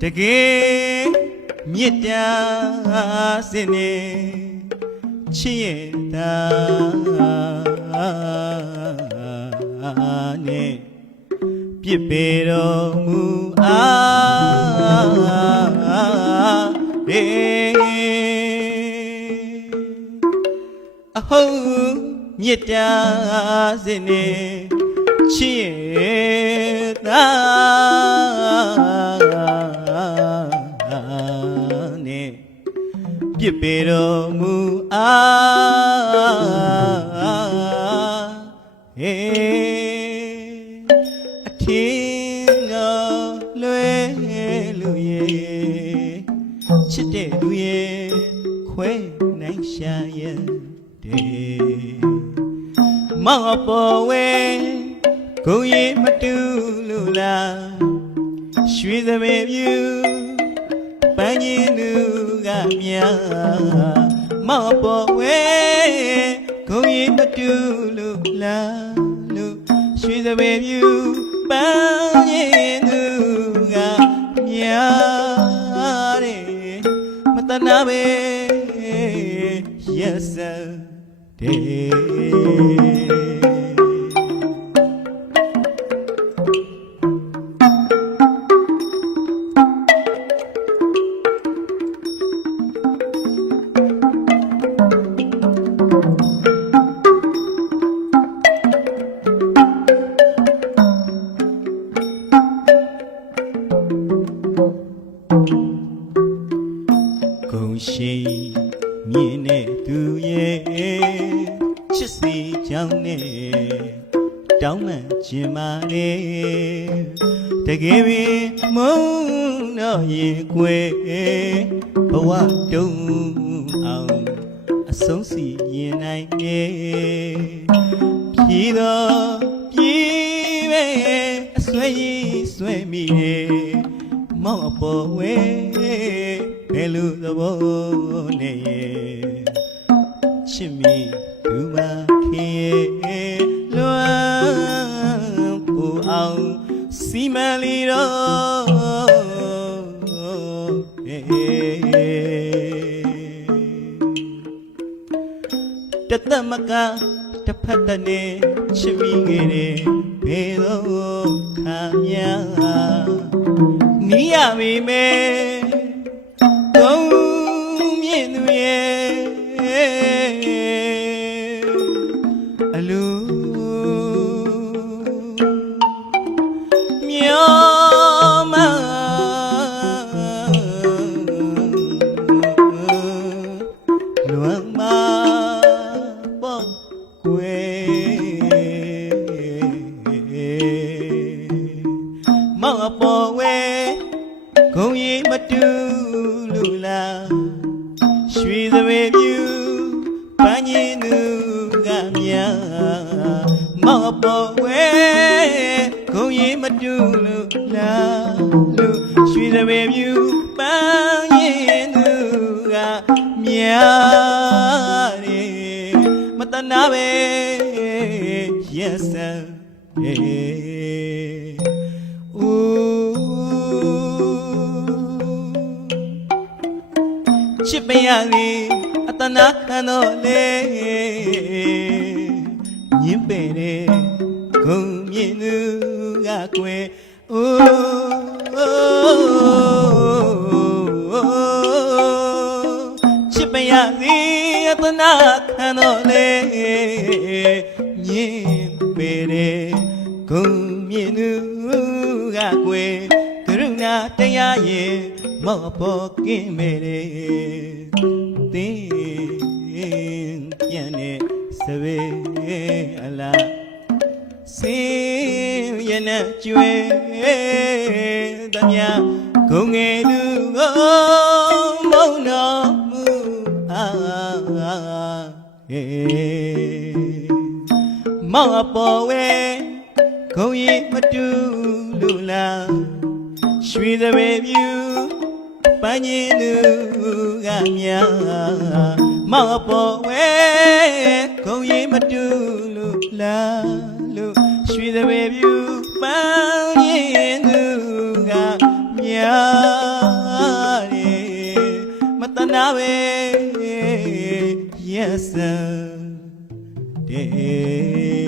တကယ်မြစ်တာစင်နေချစ်ရတာနဲ့ပြစ်ပေတော်မူအဟုတ်မြစ်တာစင်နေချစ်ရတာနဲ့ပြစ်ပေတော်မူအထင်းတော်လွယ်လူရဲ့ချစ်တဲ့လူရဲ့ခွဲနိုင်ရှာရဲ့မောင်ပေါ်ဝဲကိုရင်မတူလို့လားရွှေစပယ်ပြူပန်းကြီးလူကမြမောင်ပေါ်ဝဲကိုရင်မတူလို့လားလို့ရွှေစပယ်ပြူပန်းကြီးလူကမြတဲ့မတနာပဲရက်စတဲ့ကုန်ရှိမြင်တဲ့သူရဲ့ချစ်စီကြောင်းနဲ့တောင်းမှန်ခြင်းမာနေတကယ်ပင်မုန်းတော့ရင်ကွယ်ဘဝတုံးအောင်အဆုံးစီရင်နိုင်နေပြည်တော်ပြည်ပဲအဆွဲကြီးဆွဲမိနေမောင်အပေါ်ဝဲဘယ်လိုသဘောနဲ့ချစ်မိလူမခင်လွမ်းပူအောင်စီမံလီတော့တသမကတဖတ်တဲ့နေချစ်မိခဲ့တယ်ဘယ်တော့ခါများနီးရပြီမဲသုံးမြင့်သူရဲ့အလူမျောမလွမ်းမပေါ့ကွယ်မောင်အပေါ်ဝဲဂုံရီမတူလို့လားရွှေစပယ်ပြူပန်းကြီးလူကမြမောင်အပေါ်ဝဲဂုံရီမတူလို့လားလို့ရွှေစပယ်ပြူပန်းကြီးလူကမြတယ်မတနာပဲရက်စံချစ်ပရလေအတနာခံတော့လေညင်ပေတဲ့ဂုံမြင့်သူကကွယ်ချစ်ပရလေအတနာခံတော့လေညင်ပေတဲ့ဂုံမြင့်သူကကွယ်ကရုဏာတရားရဲ့မော့ပေါ်ကင်းမဲ့တဲ့သင်ပြန်တဲ့စပယ်အလားစင်ရနကျွဲတမြဂုံငယ်သူကိုမုံတော်မူမော့ပေါ်ဝဲဂုံရီမတူလို့လားရွှေစပယ်ပြူပန်းကြီးလူကမြ မောက်ပေါ်ဝဲခုံရင်မတူလို့လားလို့ရွှေတွေပြူပန်းရင်သူကများတယ်မတနာပဲရက်စံတဲ့